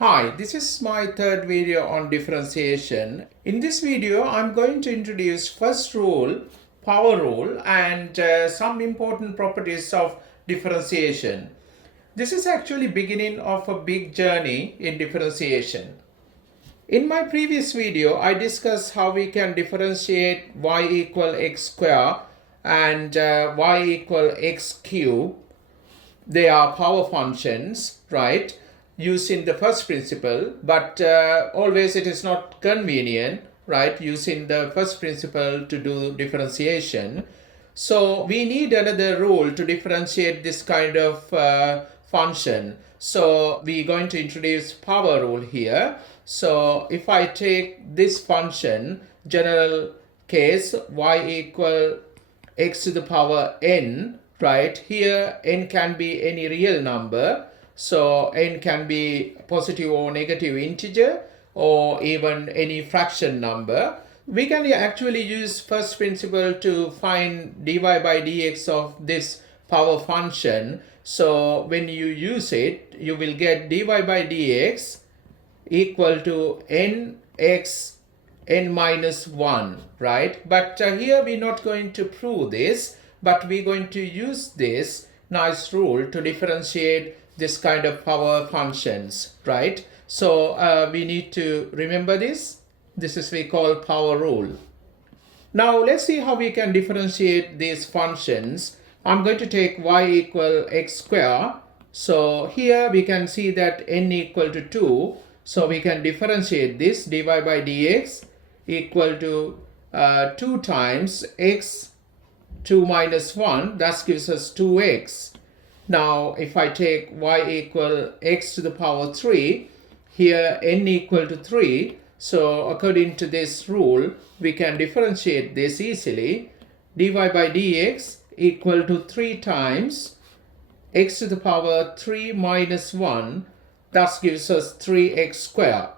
Hi, this is my third video on differentiation. In this video, I'm going to introduce first rule, power rule, and some important properties of differentiation. This is actually beginning of a big journey in differentiation. In my previous video, I discussed how we can differentiate y equal x square and y equal x cube. They are power functions, right? Using the first principle, but always it is not convenient, right? Using the first principle to do differentiation. So we need another rule to differentiate this kind of function. So we're going to introduce power rule here. So if I take this function, general case y equal x to the power n, right? Here n can be any real number. So n can be positive or negative integer or even any fraction number. We can actually use first principle to find dy by dx of this power function. So when you use it, you will get dy by dx equal to nx n minus 1, right? But here we're not going to prove this, but we're going to use this nice rule to differentiate this kind of power functions, right? So we need to remember this. This is we call power rule. Now let's see how we can differentiate these functions. I'm going to take y equal x square. So here we can see that n equal to 2. So we can differentiate this dy by dx equal to 2 times x 2 minus 1. That gives us 2x. Now if I take y equal x to the power 3, here n equal to 3. So according to this rule, we can differentiate this easily. Dy by dx equal to 3 times x to the power 3 minus 1. That gives us 3x squared.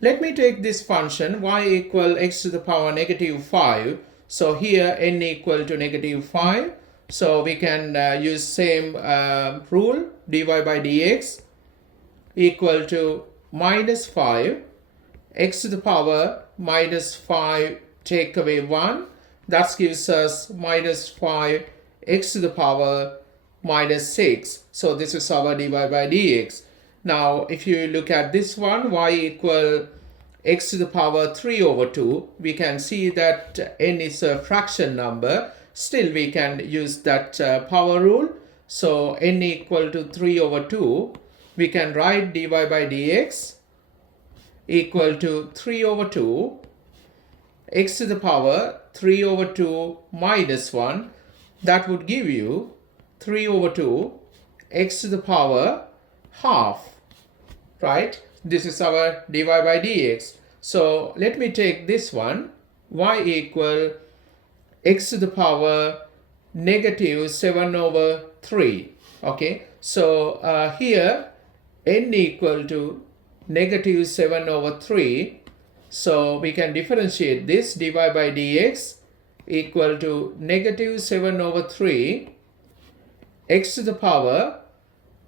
Let me take this function y equal x to the power negative 5. So here n equal to negative 5. So we can use same rule, dy by dx equal to minus 5. X to the power minus 5 take away 1. That gives us minus 5 x to the power minus 6. So this is our dy by dx. Now if you look at this one, y equal x to the power 3 over 2, we can see that n is a fraction number. Still we can use that power rule. So n equal to 3 over 2, we can write dy by dx equal to 3 over 2 x to the power 3 over 2 minus 1. That would give you 3 over 2 x to the power half, right? This is our dy by dx. So let me take this one, y equal x to the power negative 7 over 3. Okay, so here n equal to negative 7 over 3. So we can differentiate this dy by dx equal to negative 7 over 3 x to the power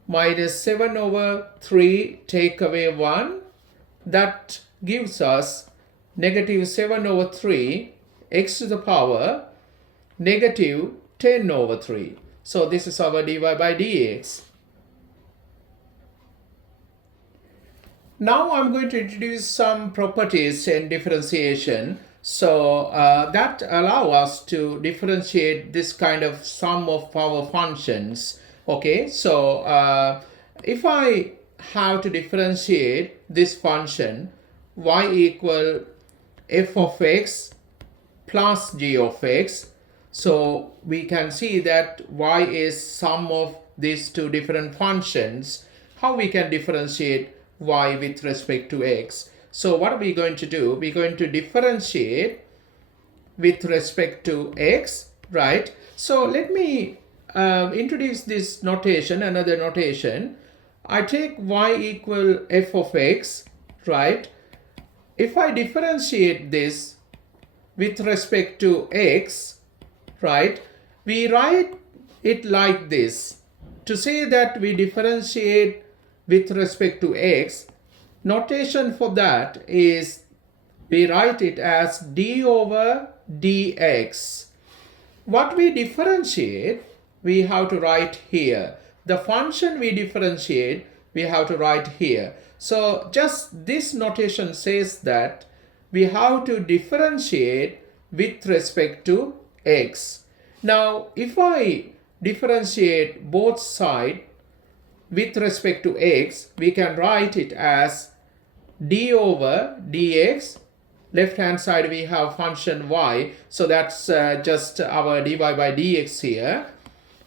minus 7 over 3 take away 1. That gives us negative 7 over 3 x to the power negative 10 over 3. So this is our dy by dx. Now I'm going to introduce some properties in differentiation. So that allow us to differentiate this kind of sum of power functions. Okay, so if I have to differentiate this function y equal f of x plus g of x, so we can see that y is sum of these two different functions. How we can differentiate y with respect to x? So what are we going to do? We're going to differentiate with respect to x, right? So let me introduce this notation, another notation. I take y equal f of x, right? If I differentiate this with respect to x, right, we write it like this. to say that we differentiate with respect to x, notation for that is we write it as d over dx. What we differentiate, we have to write here. The function we differentiate, we have to write here. So just this notation says that we have to differentiate with respect to x. Now, if I differentiate both sides with respect to x, we can write it as d over dx. Left hand side we have function y, so that's just our dy by dx here.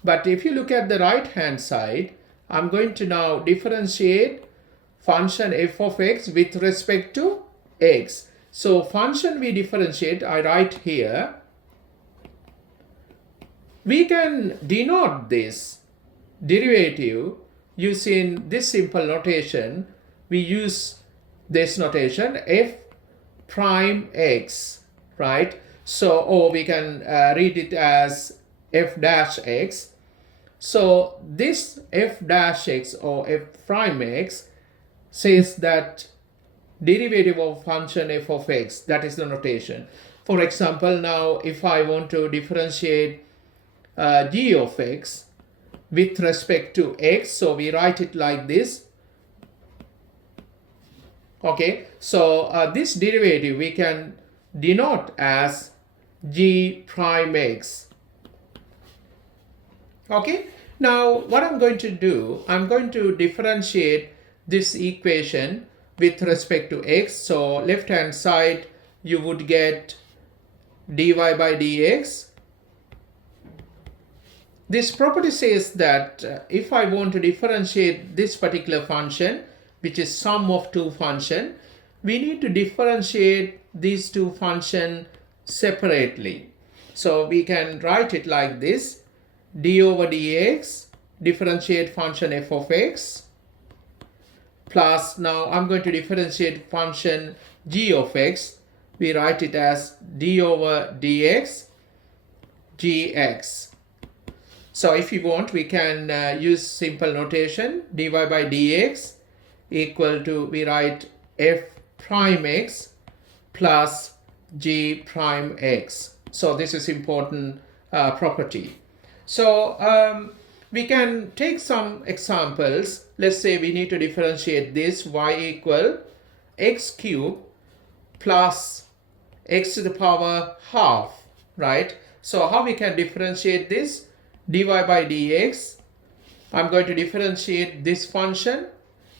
But if you look at the right hand side, I'm going to now differentiate function f of x with respect to x. So function we differentiate, I write here. We can denote this derivative using this simple notation. We use this notation f prime x, right? So, or we can read it as f dash x. So this f dash x or f prime x says that derivative of function f of x, that is the notation. For example, now if I want to differentiate g of x with respect to x, so we write it like this. Okay, so this derivative we can denote as g prime x. Okay, now what I'm going to do, I'm going to differentiate this equation with respect to x. So left hand side you would get dy by dx. This property says that if I want to differentiate this particular function, which is sum of two functions, we need to differentiate these two functions separately. So we can write it like this: d over dx, differentiate function f of x, plus now I'm going to differentiate function g of x. We write it as d over dx gx. So if you want, we can use simple notation. Dy by dx equal to, we write f prime x plus g prime x. So this is important property. So we can take some examples. Let's say we need to differentiate this y equal x cubed plus x to the power half, right? So how we can differentiate this? Dy by dx, I'm going to differentiate this function.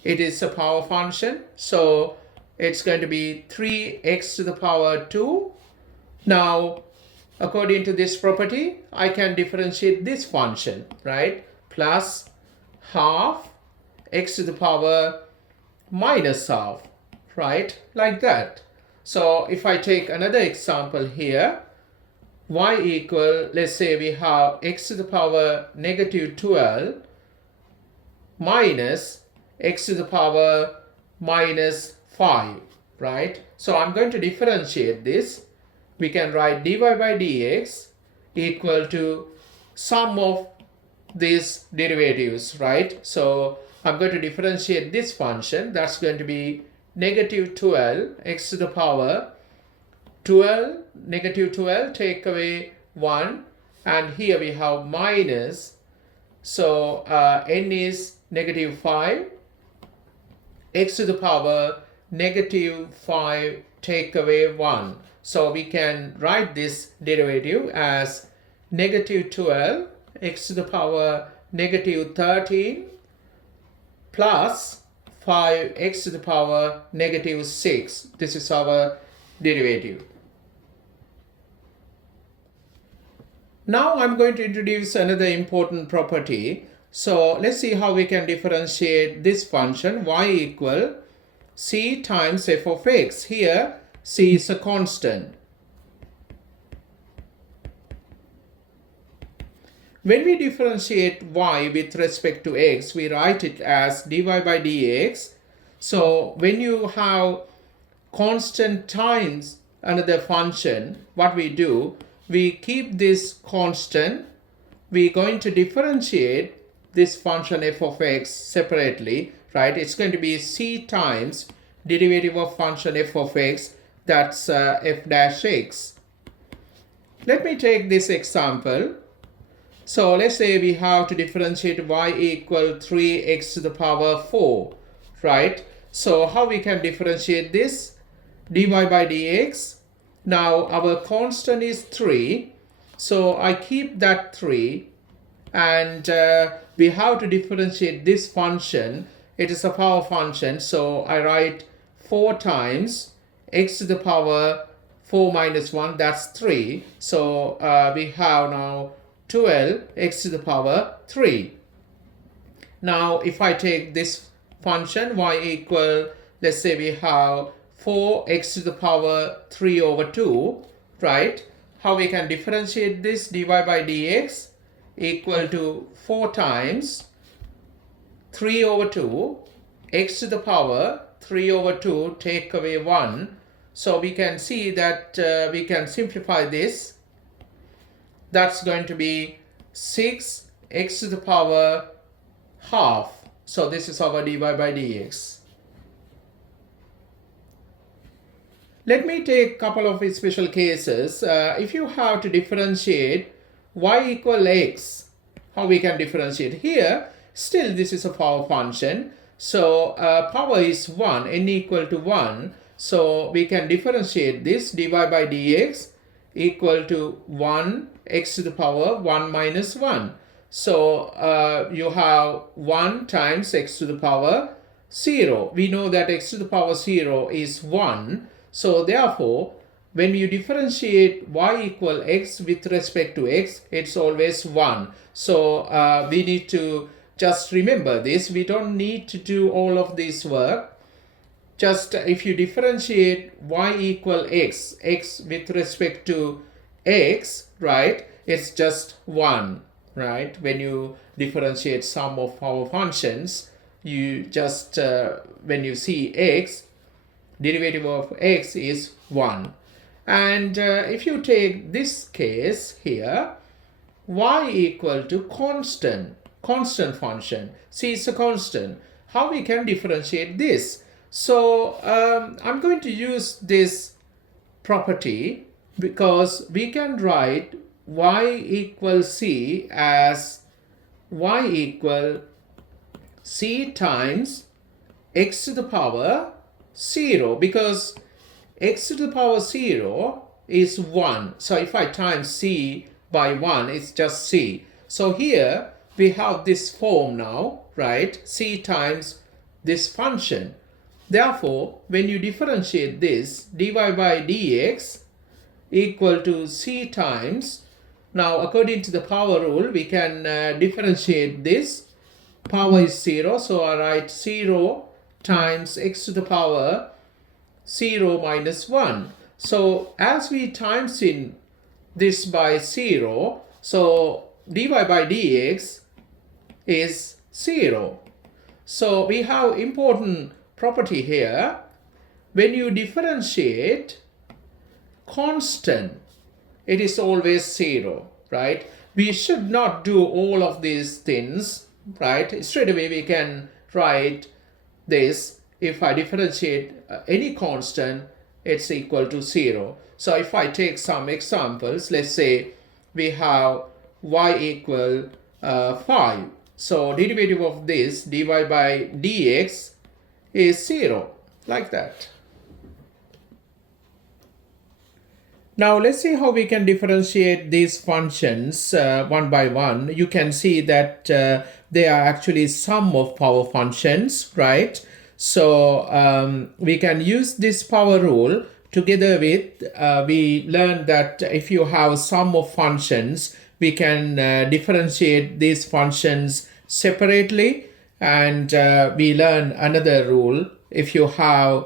It is a power function, so it's going to be 3x to the power 2. Now, according to this property, I can differentiate this function, right? Plus half x to the power minus half, right? Like that. So if I take another example here, y equal, let's say we have x to the power negative 12 minus x to the power minus 5, right? So I'm going to differentiate this. We can write dy by dx equal to sum of these derivatives, right? So I'm going to differentiate this function. That's going to be negative 12 x to the power 12, negative 12, take away 1, and here we have minus, so n is negative 5, x to the power negative 5, take away 1. So we can write this derivative as negative 12, x to the power negative 13, plus 5x to the power negative 6. This is our derivative. Now I'm going to introduce another important property. So let's see how we can differentiate this function y equal c times f of x. Here c is a constant. When we differentiate y with respect to x, we write it as dy by dx. So when you have constant times another function, what we do, we keep this constant. We're going to differentiate this function f of x separately, right? It's going to be c times derivative of function f of x, that's f dash x. Let me take this example. So let's say we have to differentiate y equal 3x to the power 4, right? So how we can differentiate this? dy by dx. Now our constant is 3. So I keep that 3 and we have to differentiate this function. It is a power function. So I write 4 times x to the power 4 minus 1, that's 3. So we have now 12 x to the power 3. Now if I take this function y equal, let's say we have 4x to the power 3 over 2, right? How we can differentiate this? dy by dx equal to 4 times 3 over 2, x to the power 3 over 2, take away 1. So we can see that we can simplify this. That's going to be 6x to the power half. So this is our dy by dx. Let me take a couple of special cases. If you have to differentiate y equal x, how we can differentiate here? Still this is a power function. So power is 1, n equal to 1. So we can differentiate this dy by dx equal to 1 x to the power 1 minus 1. So you have 1 times x to the power 0. We know that x to the power 0 is 1. So therefore, when you differentiate y equal x with respect to x, it's always 1. So we need to just remember this. We don't need to do all of this work. Just if you differentiate y equal x with respect to x, right, it's just 1, right? When you differentiate sum of power functions, you just, when you see x, derivative of x is 1. And if you take this case here, y equal to constant function. See, it's a constant. How we can differentiate this? So I'm going to use this property because we can write y equal c as y equal c times x to the power 0, because x to the power 0 is 1. So if I times c by 1, it's just c. So here we have this form now, right? C times this function. Therefore, when you differentiate this, dy by dx equal to c times, now according to the power rule, we can differentiate this. Power is 0, so I write 0 times x to the power 0 minus 1. So as we times in this by 0, so dy by dx is 0. So we have important property here. When you differentiate constant, it is always 0, right? We should not do all of these things, right? Straight away we can write this. If I differentiate any constant, it's equal to 0. So if I take some examples, let's say we have y equal 5. So derivative of this dy by dx is 0, like that. Now let's see how we can differentiate these functions one by one. You can see that they are actually sum of power functions, right? So we can use this power rule together with, we learned that if you have sum of functions, we can differentiate these functions separately. And we learn another rule. If you have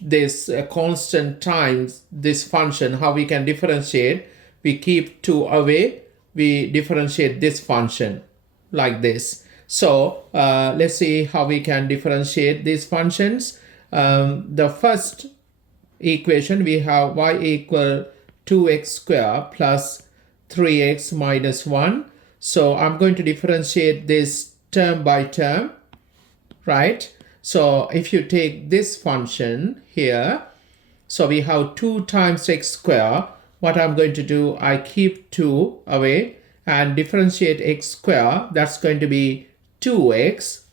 this constant times this function, how we can differentiate? We keep 2 away, we differentiate this function like this. So let's see how we can differentiate these functions. The first equation, we have y equal 2x squared plus 3x minus 1. So I'm going to differentiate this term by term, right? So if you take this function here, so we have 2 times x square. What I'm going to do, I keep 2 away and differentiate x square. That's going to be 2x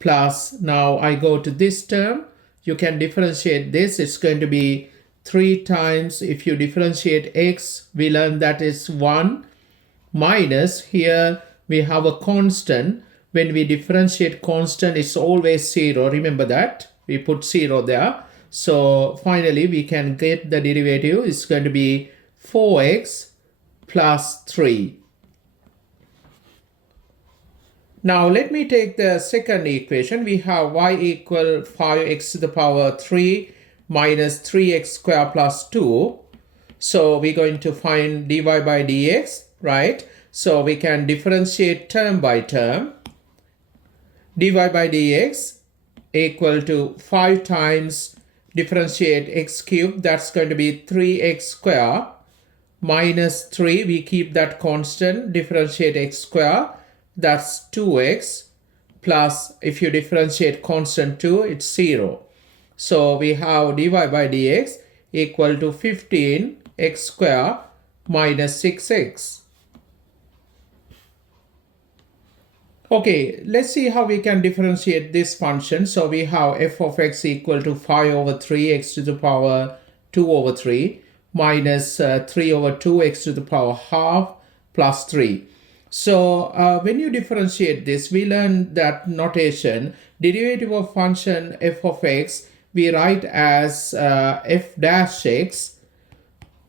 plus, now I go to this term. You can differentiate this. It's going to be 3 times, if you differentiate x, we learn that is 1, minus, here we have a constant. When we differentiate constant, it's always 0. Remember that. We put 0 there. So finally, we can get the derivative. It's going to be 4x plus 3. Now let me take the second equation. We have y equal 5x to the power 3 minus 3x squared plus 2. So we're going to find dy by dx, right? So we can differentiate term by term. Dy by dx equal to 5 times differentiate x cubed. That's going to be 3x squared minus 3. We keep that constant. Differentiate x squared. That's 2x plus, if you differentiate constant 2, it's 0. So we have dy by dx equal to 15x squared minus 6x. Okay, let's see how we can differentiate this function. So we have f of x equal to 5 over 3 x to the power 2 over 3 minus 3 over 2 x to the power half plus 3. So when you differentiate this, we learn that notation, derivative of function f of x, we write as f dash x.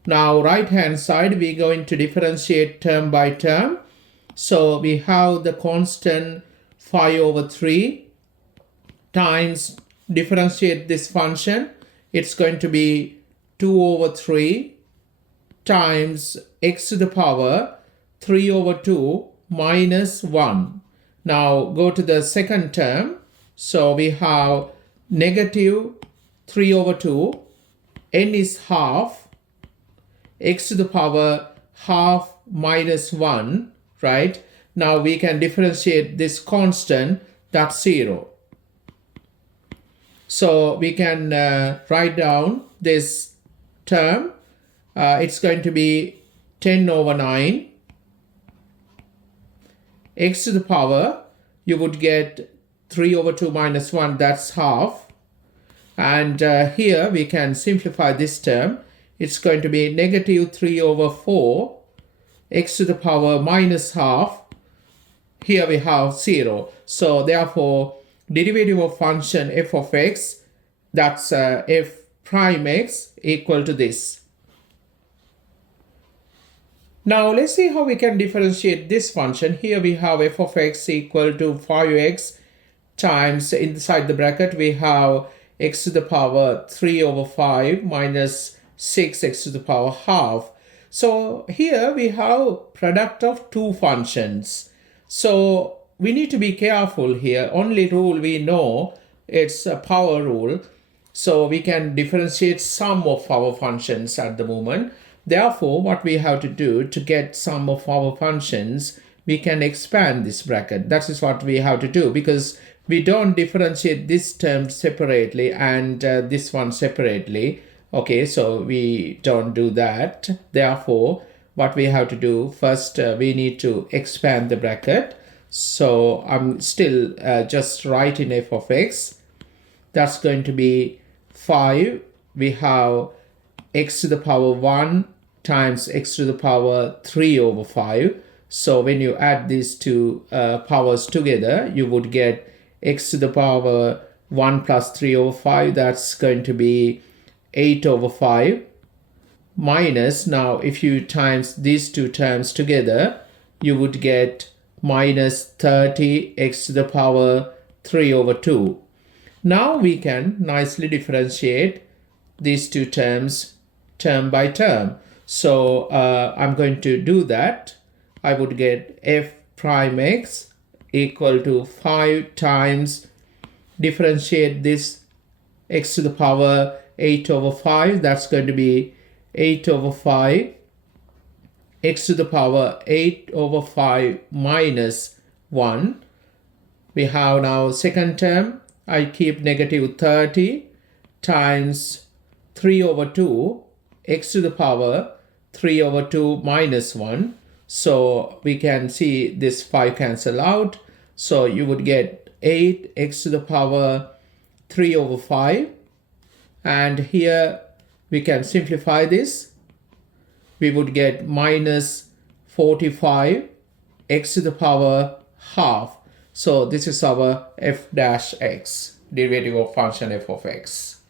Now right hand side, we're going to differentiate term by term. So we have the constant 5 over 3 times, differentiate this function. It's going to be 2 over 3 times x to the power 3 over 2 minus 1. Now go to the second term. So we have negative 3 over 2. N is half. X to the power half minus 1. Right? Now we can differentiate this constant. That's 0. So we can write down this term. It's going to be 10 over 9. X to the power, you would get 3 over 2 minus 1, that's half. And here we can simplify this term. It's going to be negative 3 over 4, x to the power minus half. Here we have 0. So therefore, derivative of function f of x, that's f prime x equal to this. Now let's see how we can differentiate this function. Here we have f of x equal to 5x times, inside the bracket we have x to the power 3 over 5 minus 6x to the power half. So here we have product of two functions. So we need to be careful here. Only rule we know, it's a power rule. So we can differentiate sum of our functions at the moment. Therefore, what we have to do to get sum of our functions, we can expand this bracket. That is what we have to do, because we don't differentiate this term separately and this one separately. Okay, so we don't do that. Therefore, what we have to do first, we need to expand the bracket. So I'm still just writing f of x. That's going to be 5. We have x to the power 1 times x to the power 3 over 5. So when you add these two powers together, you would get x to the power 1 plus 3 over 5. That's going to be 8 over 5. Minus, now if you times these two terms together, you would get minus 30 x to the power 3 over 2. Now we can nicely differentiate these two terms term by term. So I'm going to do that. I would get f prime x equal to 5 times, differentiate this x to the power 8 over 5. That's going to be 8 over 5 x to the power 8 over 5 minus 1. We have now second term. I keep negative 30 times 3 over 2 x to the power 3 over 2 minus 1. So we can see this 5 cancel out. So you would get 8 x to the power 3 over 5. And here we can simplify this. We would get minus 45 x to the power half. So this is our f dash x, derivative of function f of x.